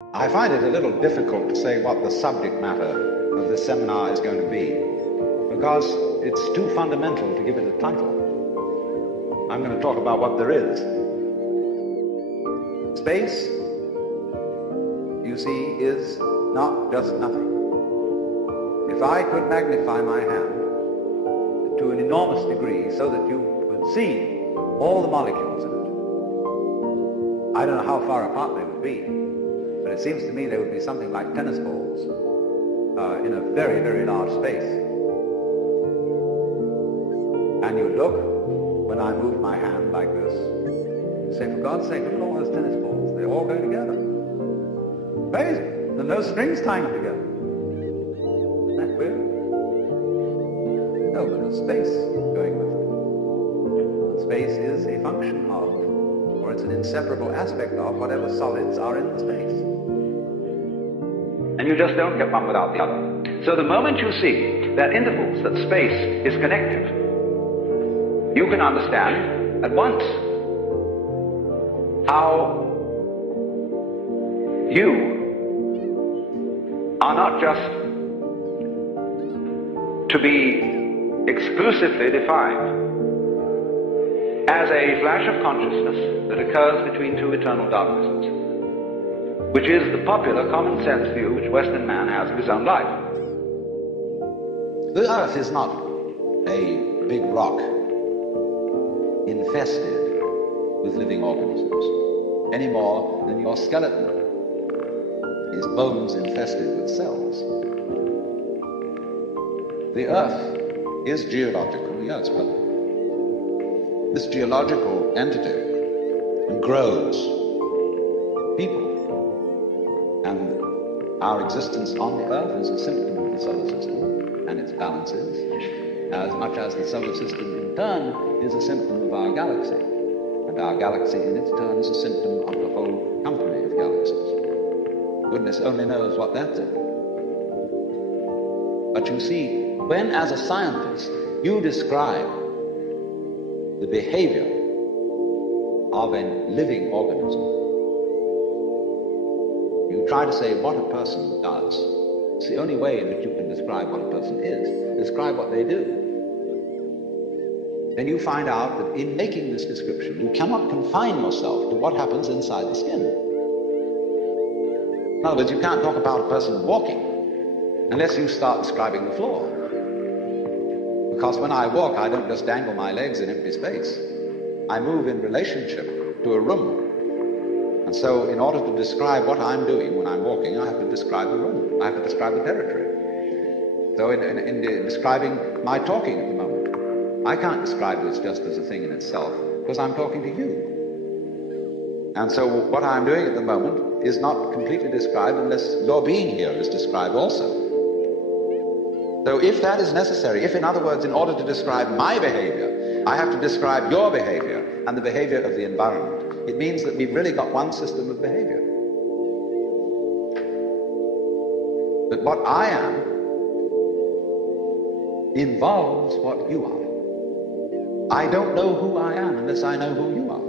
I find it a little difficult to say what the subject matter of this seminar is going to be, because it's too fundamental to give it a title. I'm going to talk about what there is. Space, you see, is not just nothing. If I could magnify my hand to an enormous degree so that you could see all the molecules in it, I don't know how far apart they would be, but it seems to me they would be something like tennis balls in a very, very large space. And you look, when I move my hand like this, you say, for God's sake, look at all those tennis balls. They all go together. Crazy. There are no strings tying them together. Isn't that weird? No, but there's space going with it. And space is a function of, or it's an inseparable aspect of, whatever solids are in the space. And you just don't get one without the other. So the moment you see that intervals, that space is connected, you can understand at once how you are not just to be exclusively defined as a flash of consciousness that occurs between two eternal darknesses, which is the popular common sense view which Western man has of his own life. The Earth is not a big rock infested with living organisms, any more than your skeleton is bones infested with cells. The Earth is geological, yes, but this geological entity grows people, and our existence on the Earth is a symptom of the solar system and its balances, as much as the solar system in turn is a symptom of our galaxy, and our galaxy in its turn is a symptom of the whole company of galaxies. Goodness only knows what that's in. But you see, when as a scientist you describe the behavior of a living organism, you try to say what a person does. It's the only way in which you can describe what a person is. Describe what they do. Then you find out that in making this description, you cannot confine yourself to what happens inside the skin. In other words, you can't talk about a person walking unless you start describing the floor. Because when I walk, I don't just dangle my legs in empty space. I move in relationship to a room. And so in order to describe what I'm doing when I'm walking, I have to describe the room. I have to describe the territory. So in describing my talking at the moment, I can't describe this just as a thing in itself, because I'm talking to you. And so what I'm doing at the moment is not completely described unless your being here is described also. So if that is necessary, if in other words, in order to describe my behavior, I have to describe your behavior and the behavior of the environment, it means that we've really got one system of behavior. But what I am involves what you are. I don't know who I am unless I know who you are.